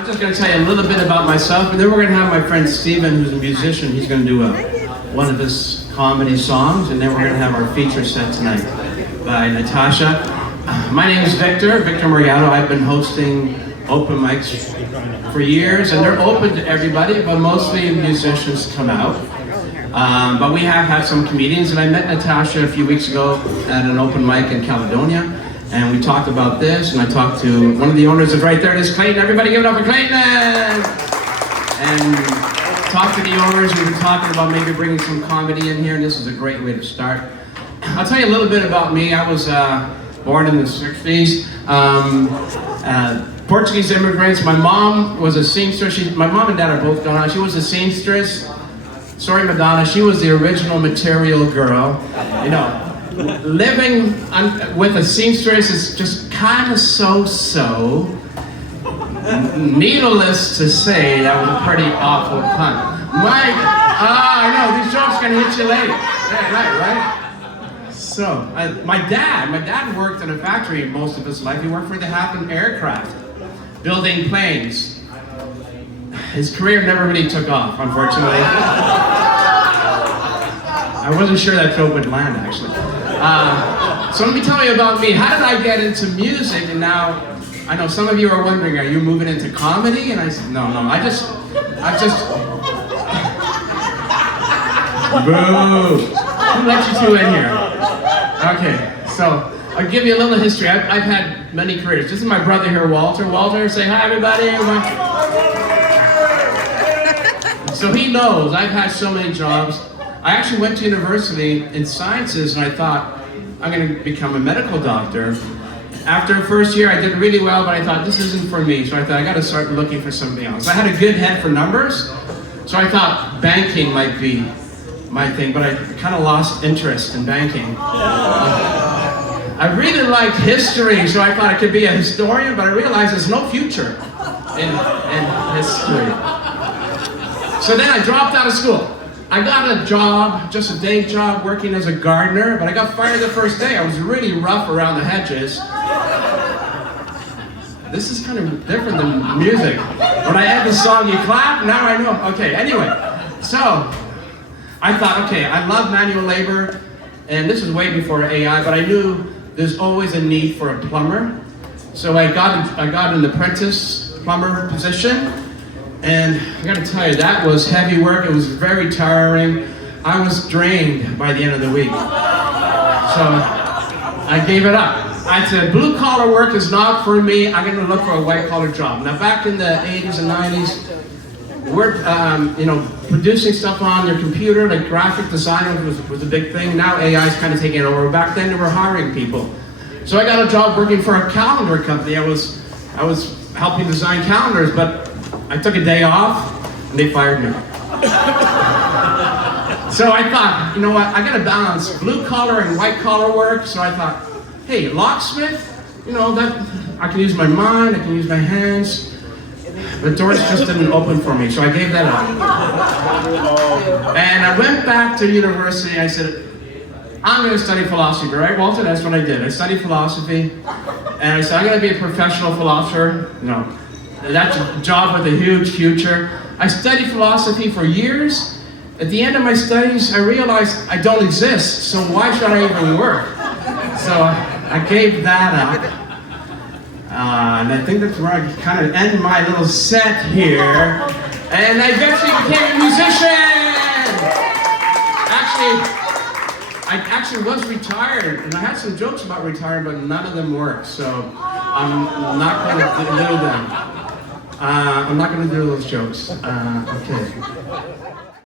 I'm just going to tell you a little bit about myself, and then we're going to have my friend Steven, who's a musician. He's going to do one of his comedy songs, and then we're going to have our feature set tonight by Natasha. My name is Victor Morgado. I've been hosting open mics for years, and they're open to everybody, but mostly musicians come out. But we have had some comedians, and I met Natasha a few weeks ago at an open mic in Caledonia, and we talked about this, and I talked to one of the owners is right there, this Clayton. Everybody give it up for Clayton! And talked to the owners. We were talking about maybe bringing some comedy in here, and this is a great way to start. I'll tell you a little bit about me. I was born in the 60s. Portuguese immigrants. My mom was a seamstress. My mom and dad are both gone. She was a seamstress. Sorry, Madonna. She was the original material girl. You know, living with a seamstress is just kind of so. Needless to say, that was a pretty awful pun. I know these jokes are gonna hit you later. Right. So, my dad worked in a factory most of his life. He worked for the Happen Aircraft, building planes. His career never really took off, unfortunately. I wasn't sure that joke would land, actually. So let me tell you about me. How did I get into music? And now, I know some of you are wondering, are you moving into comedy? And I said, no, I just. Boo! Who let you two in here? Okay, so I'll give you a little history. I've had many careers. This is my brother here, Walter. Walter, say hi, everybody. So he knows I've had so many jobs. I actually went to university in sciences, and I thought I'm going to become a medical doctor. After the first year, I did really well, but I thought this isn't for me. So I thought I got to start looking for something else. I had a good head for numbers, so I thought banking might be my thing, but I kind of lost interest in banking. I really liked history, so I thought I could be a historian, but I realized there's no future in history. So then I dropped out of school. I got a job, just a day job, working as a gardener, but I got fired the first day. I was really rough around the hedges. This is kind of different than music. When I add the song, you clap, now I know. Okay, anyway, so I thought, okay, I love manual labor, and this was way before AI, but I knew there's always a need for a plumber. So I got an apprentice plumber position, and I gotta tell you, that was heavy work. It was very tiring. I was drained by the end of the week. So I gave it up. I said, blue collar work is not for me. I'm gonna look for a white collar job. Now back in the 80s and 90s, we're producing stuff on your computer, like graphic design was a big thing. Now AI is kind of taking it over. Back then they were hiring people. So I got a job working for a calendar company. I was helping design calendars, but I took a day off and they fired me. So I thought, you know what, I gotta balance blue collar and white collar work. So I thought, hey, locksmith, that I can use my mind, I can use my hands. The doors just didn't open for me, so I gave that up. And I went back to university. I said, I'm going to study philosophy, right, Walter? That's what I did. I studied philosophy, and I said, I'm going to be a professional philosopher. That's a job with a huge future. I studied philosophy for years. At the end of my studies, I realized I don't exist, so why should I even work? So I gave that up. And I think that's where I kind of end my little set here. And I eventually became a musician! I actually was retired, and I had some jokes about retiring, but none of them worked, so I'm not going to do them. I'm not going to do those jokes. Okay.